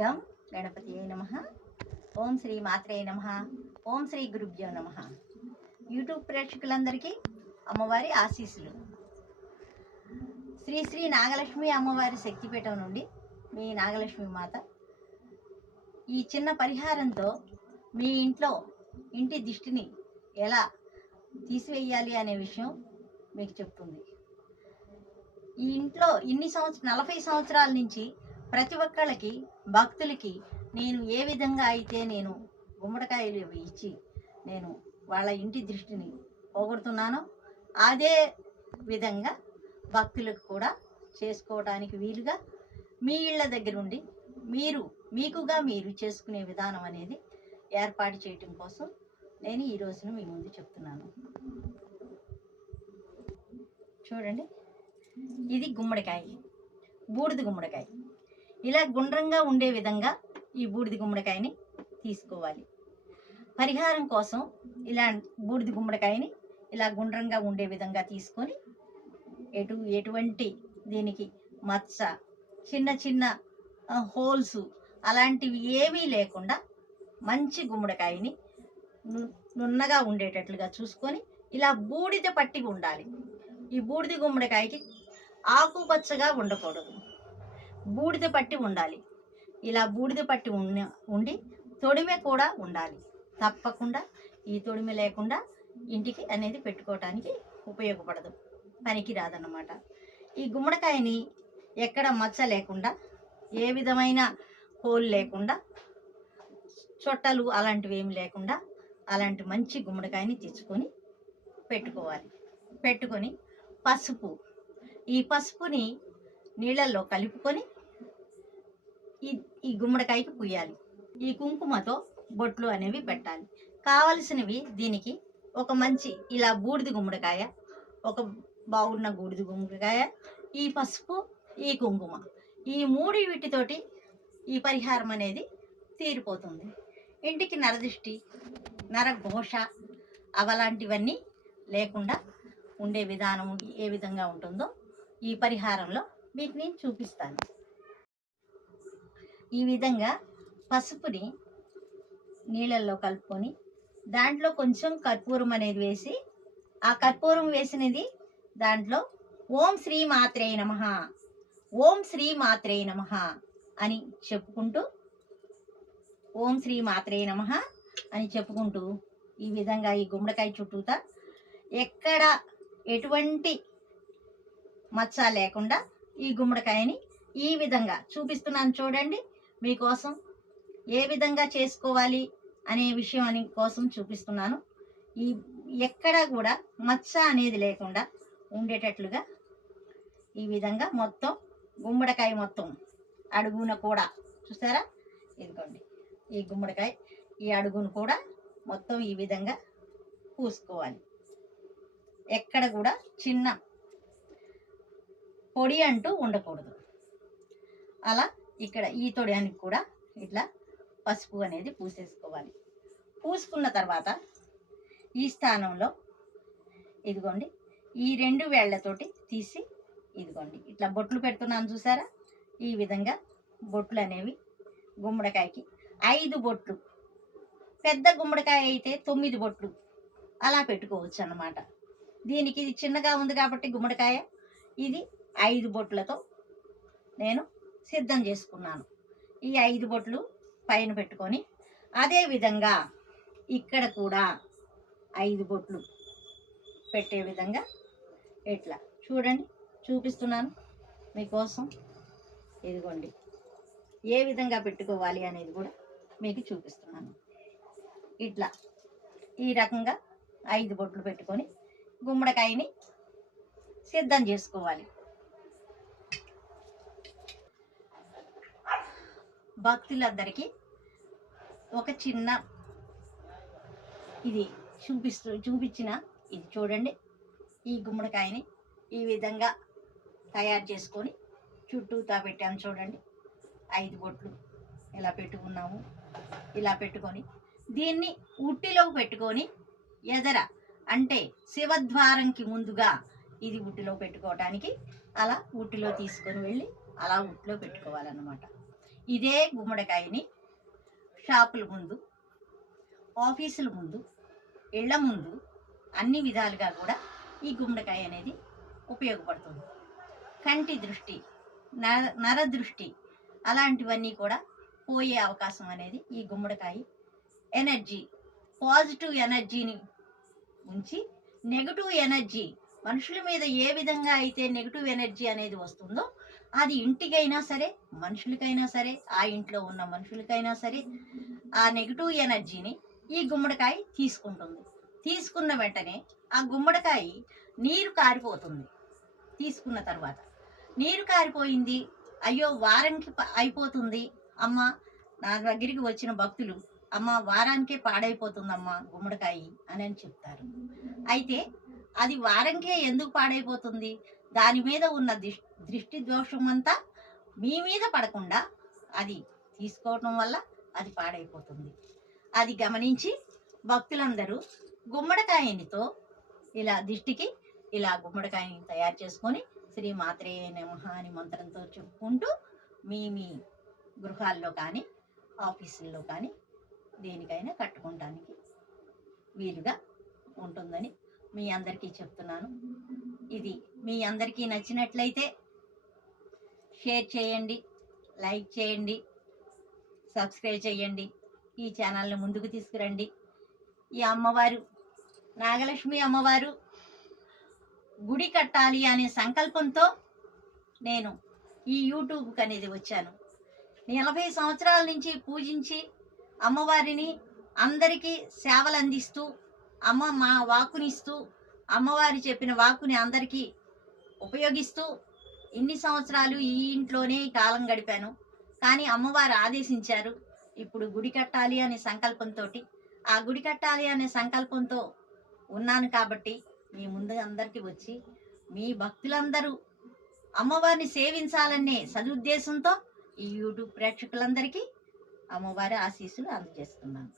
గం గణపతి నమ. ఓం శ్రీ మాత్రే నమ. ఓం శ్రీ గురుభ్యో నమ. యూట్యూబ్ ప్రేక్షకులందరికీ అమ్మవారి ఆశీస్సులు. శ్రీ శ్రీ నాగలక్ష్మి అమ్మవారి శక్తిపీఠం నుండి మీ నాగలక్ష్మి మాత ఈ చిన్న పరిహారంతో మీ ఇంట్లో ఇంటి దిష్టిని ఎలా తీసివేయాలి అనే విషయం మీకు చెప్తుంది. ఈ ఇంట్లో ఇన్ని సంవత్సరం నలభై సంవత్సరాల నుంచి ప్రతి ఒక్కళ్ళకి భక్తులకి నేను ఏ విధంగా అయితే నేను గుమ్మడికాయలు ఇచ్చి నేను వాళ్ళ ఇంటి దృష్టిని పోగొడుతున్నానో అదే విధంగా భక్తులకు కూడా చేసుకోవడానికి వీలుగా మీ ఇళ్ళ దగ్గర ఉండి మీరు మీకుగా మీరు చేసుకునే విధానం అనేది ఏర్పాటు చేయటం కోసం నేను ఈ రోజున మీ ముందు చెప్తున్నాను. చూడండి. ఇది గుమ్మడికాయ. బూడిద గుమ్మడికాయ. ఇలా గుండ్రంగా ఉండే విధంగా ఈ బూడిద గుమ్మడికాయని తీసుకోవాలి. పరిహారం కోసం ఇలా బూడిద గుమ్మడికాయని ఇలా గుండ్రంగా ఉండే విధంగా తీసుకొని ఎటు ఎటువంటి దీనికి మచ్చ చిన్న చిన్న హోల్స్ అలాంటివి ఏమీ లేకుండా మంచి గుమ్మడికాయని ను- నున్నగా ఉండేటట్లుగా చూసుకొని ఇలా బూడిద పట్టి ఉండాలి. ఈ బూడిద గుమ్మడికాయకి ఆకుపచ్చగా ఉండకూడదు. బూడిద పట్టి ఉండాలి. ఇలా బూడిద పట్టి ఉన్న ఉండి తొడిమె కూడా ఉండాలి. తప్పకుండా ఈ తొడిమె లేకుండా ఇంటికి అనేది పెట్టుకోవటానికి ఉపయోగపడదు. పనికి రాదన్నమాట. ఈ గుమ్మడికాయని ఎక్కడ మచ్చ లేకుండా ఏ విధమైన హోల్ లేకుండా చొట్టలు అలాంటివి ఏమి లేకుండా అలాంటి మంచి గుమ్మడికాయని తెచ్చుకొని పెట్టుకోవాలి. పెట్టుకొని పసుపు. ఈ పసుపుని నీళ్ళల్లో కలుపుకొని ఈ ఈ గుమ్మడికాయకి పుయ్యాలి. ఈ కుంకుమతో బొట్లు అనేవి పెట్టాలి. కావలసినవి దీనికి ఒక మంచి ఇలా బూడిది గుమ్మడికాయ ఒక బాగున్న బూడిది గుమ్మడికాయ ఈ పసుపు ఈ కుంకుమ. ఈ మూడు వీటితోటి ఈ పరిహారం అనేది తీరిపోతుంది. ఇంటికి నరదృష్టి నరఘోష అవలాంటివన్నీ లేకుండా ఉండే విధానం ఏ విధంగా ఉంటుందో ఈ పరిహారంలో మీకు నేను చూపిస్తాను. ఈ విధంగా పసుపుని నీళ్ళల్లో కలుపుకొని దాంట్లో కొంచెం కర్పూరం అనేది వేసి ఆ కర్పూరం వేసినది దాంట్లో ఓం శ్రీ మాత్రే నమ ఓం శ్రీ మాత్రే నమ అని చెప్పుకుంటూ ఓం శ్రీ మాత్రే నమ అని చెప్పుకుంటూ ఈ విధంగా ఈ గుమ్మడికాయ చుట్టూత ఎక్కడ ఎటువంటి మచ్చ లేకుండా ఈ గుమ్మడికాయని ఈ విధంగా చూపిస్తున్నాను చూడండి. మీకోసం ఏ విధంగా చేసుకోవాలి అనే విషయం అని కోసం చూపిస్తున్నాను. ఈ ఎక్కడా కూడా మచ్చ అనేది లేకుండా ఉండేటట్లుగా ఈ విధంగా మొత్తం గుమ్మడికాయ మొత్తం అడుగున కూడా చూసారా? ఇదిగోండి. ఈ గుమ్మడికాయ ఈ అడుగును కూడా మొత్తం ఈ విధంగా పూసుకోవాలి. ఎక్కడ కూడా చిన్న పొడి అంటూ ఉండకూడదు. అలా ఇక్కడ ఈ తొడియానికి కూడా ఇట్లా పసుపు అనేది పూసేసుకోవాలి. పూసుకున్న తర్వాత ఈ స్థానంలో ఇదిగోండి ఈ రెండు వేళ్ళతోటి తీసి ఇదిగోండి ఇట్లా బొట్లు పెడుతున్నాను చూసారా? ఈ విధంగా బొట్లు అనేవి గుమ్మడికాయకి ఐదు బొట్లు పెద్ద గుమ్మడికాయ అయితే తొమ్మిది బొట్లు అలా పెట్టుకోవచ్చు అన్నమాట. దీనికి ఇది చిన్నగా ఉంది కాబట్టి గుమ్మడికాయ ఇది ఐదు బొట్లతో నేను సిద్ధం చేసుకున్నాను. ఈ ఐదు బొట్లు పైన పెట్టుకొని అదే విధంగా ఇక్కడ కూడా ఐదు బొట్లు పెట్టే విధంగా ఇట్లా చూడండి చూపిస్తున్నాను మీకోసం. ఇదిగోండి ఏ విధంగా పెట్టుకోవాలి అనేది కూడా మీకు చూపిస్తున్నాను. ఇట్లా ఈ రకంగా ఐదు బొట్లు పెట్టుకొని గుమ్మడికాయని సిద్ధం చేసుకోవాలి. భక్తులందరికీ ఒక చిన్న ఇది చూపిస్తూ చూపించిన ఇది చూడండి. ఈ గుమ్మడికాయని ఈ విధంగా తయారు చేసుకొని చుట్టూతా పెట్టాము చూడండి. ఐదు బొట్లు ఇలా పెట్టుకున్నాము. ఇలా పెట్టుకొని దీన్ని ఉట్టిలో పెట్టుకొని ఎదర అంటే శివద్వారంకి ముందుగా ఇది ఉట్టిలో పెట్టుకోవటానికి అలా ఉట్టిలో తీసుకొని వెళ్ళి అలా ఉట్టిలో పెట్టుకోవాలన్నమాట. ఇదే గుమ్మడికాయని షాపుల ముందు ఆఫీసుల ముందు ఇళ్ళ ముందు అన్ని విధాలుగా కూడా ఈ గుమ్మడికాయ అనేది ఉపయోగపడుతుంది. కంటి దృష్టి నర నర దృష్టి అలాంటివన్నీ కూడా పోయే అవకాశం అనేది ఈ గుమ్మడికాయ ఎనర్జీ పాజిటివ్ ఎనర్జీని ఉంచి నెగటివ్ ఎనర్జీ మనుషుల మీద ఏ విధంగా అయితే నెగటివ్ ఎనర్జీ అనేది వస్తుందో అది ఇంటికైనా సరే మనుషులకైనా సరే ఆ ఇంట్లో ఉన్న మనుషులకైనా సరే ఆ నెగటివ్ ఎనర్జీని ఈ గుమ్మడికాయ తీసుకుంటుంది. తీసుకున్న వెంటనే ఆ గుమ్మడికాయ నీరు కారిపోతుంది. తీసుకున్న తర్వాత నీరు కారిపోయింది. అయ్యో వారానికి అయిపోతుంది. అమ్మ నా దగ్గరికి వచ్చిన భక్తులు అమ్మ వారానికే పాడైపోతుందమ్మా గుమ్మడికాయ అని అని చెప్తారు. అయితే అది వారంకే ఎందుకు పాడైపోతుంది? దాని మీద ఉన్న దిష్- దృష్టి దోషం అంతా మీ మీద పడకుండా అది తీసుకోవటం వల్ల అది పాడైపోతుంది. అది గమనించి భక్తులందరూ గుమ్మడికాయనితో ఇలా దిష్టికి ఇలా గుమ్మడికాయని తయారు చేసుకొని శ్రీ మాత్రే నమః అని మంత్రంతో చెప్పుకుంటూ మీ మీ గృహాల్లో కానీ ఆఫీసుల్లో కానీ దేనికైనా కట్టుకోవడానికి వీలుగా ఉంటుందని మీ అందరికీ చెప్తున్నాను. ఇది. మీ అందరికీ నచ్చినట్లయితే షేర్ చేయండి లైక్ చేయండి సబ్స్క్రైబ్ చేయండి ఈ ఛానల్ని ముందుకు తీసుకురండి. ఈ అమ్మవారు నాగలక్ష్మి అమ్మవారు గుడి కట్టాలి అనే సంకల్పంతో నేను ఈ యూట్యూబ్కి అనేది వచ్చాను. నలభై సంవత్సరాల నుంచి పూజించి అమ్మవారిని అందరికీ సేవలు అందిస్తూ అమ్మ మా వాకునిస్తూ అమ్మవారి చెప్పిన వాక్కుని అందరికీ ఉపయోగిస్తూ ఇన్ని సంవత్సరాలు ఈ ఇంట్లోనే కాలం గడిపాను. కానీ అమ్మవారు ఆదేశించారు ఇప్పుడు గుడి కట్టాలి అనే సంకల్పంతో ఆ గుడి కట్టాలి అనే సంకల్పంతో ఉన్నాను కాబట్టి మీ ముందు అందరికీ వచ్చి మీ భక్తులందరూ అమ్మవారిని సేవించాలనే సదుద్దేశంతో ఈ యూట్యూబ్ ప్రేక్షకులందరికీ అమ్మవారి ఆశీస్సులు అందజేస్తున్నాను.